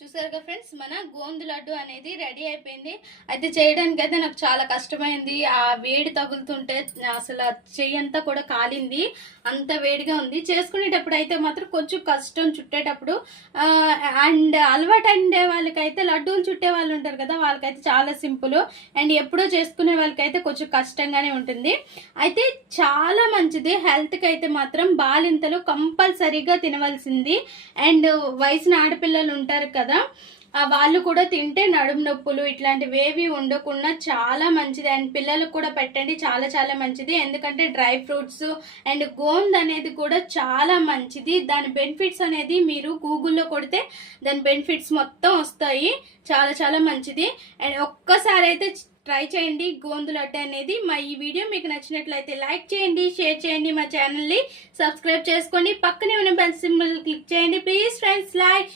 చూసారుగా ఫ్రెండ్స్, మన గోందు లడ్డు అనేది రెడీ అయిపోయింది. అయితే చేయడానికి అయితే నాకు చాలా కష్టమైంది. ఆ వేడి తగులుతుంటే అసలు చెయ్యి అంతా కూడా కాలింది, అంత వేడిగా ఉంది. చేసుకునేటప్పుడు అయితే మాత్రం కొంచెం కష్టం చుట్టేటప్పుడు. అండ్ అలవాటు అండే వాళ్ళకైతే, లడ్డూలు చుట్టే వాళ్ళు ఉంటారు కదా, వాళ్ళకైతే చాలా సింపుల్. అండ్ ఎప్పుడో చేసుకునే వాళ్ళకైతే కొంచెం కష్టంగానే ఉంటుంది. అయితే చాలా మంచిది హెల్త్కి. అయితే మాత్రం బాలింతలు కంపల్సరీగా తినవలసింది. అండ్ వయసున ఆడపిల్లలు ఉంటారు కదా, వాళ్ళు కూడా తింటే నడుము నొప్పులు ఇట్లాంటివి ఏవి ఉండకుండా చాలా మంచిది. అండ్ పిల్లలకు కూడా పెట్టండి, చాలా చాలా మంచిది. ఎందుకంటే డ్రై ఫ్రూట్స్ అండ్ గోంద్ అనేది కూడా చాలా మంచిది. దాని బెనిఫిట్స్ అనేది మీరు గూగుల్లో కొడితే దాని బెనిఫిట్స్ మొత్తం వస్తాయి. చాలా చాలా మంచిది. అండ్ ఒక్కసారి అయితే ట్రై చేయండి గోందు లడ్డు అనేది. మా ఈ వీడియో మీకు నచ్చినట్లయితే లైక్ చేయండి, షేర్ చేయండి, మా ఛానల్ని సబ్స్క్రైబ్ చేసుకోండి, పక్కనే ఉన్న బెల్ సింబల్ క్లిక్ చేయండి ప్లీజ్ ఫ్రెండ్స్. లైక్